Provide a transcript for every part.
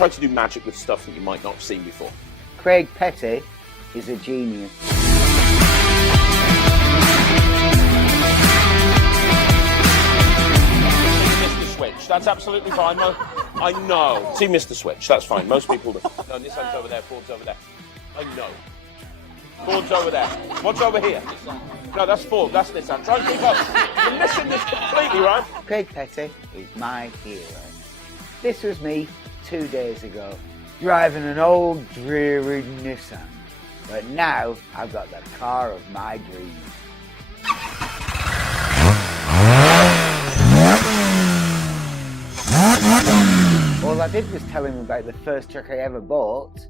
try to do magic with stuff that you might not have seen before. Craig Petty is a genius. Switch. That's absolutely fine. I know. See, missed the switch. That's fine. Most people do. No, this hand's over there. Ford's over there. I know. Ford's over there. What's over here? No, that's Ford. That's this hand. Try and keep up. You're missing this completely, right? Craig Petty is my hero. This was me 2 days ago, driving an old dreary Nissan. But now I've got the car of my dreams. All I did was tell him about the first truck I ever bought.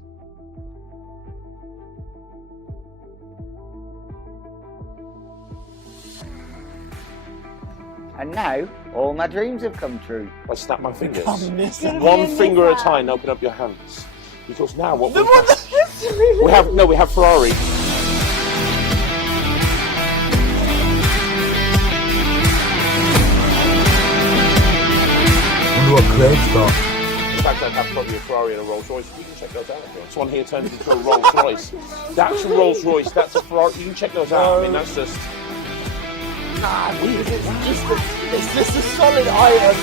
And now, all my dreams have come true. I snap my fingers. One finger at a time, open up your hands. Because now what we have Ferrari. What Craig's got. In fact, I'd have probably a Ferrari and a Rolls Royce. You can check those out. This one here turns into a Rolls Royce. That's a Rolls Royce. That's a Ferrari. You can check those out. I mean, that's just. Nah, it's just a solid item.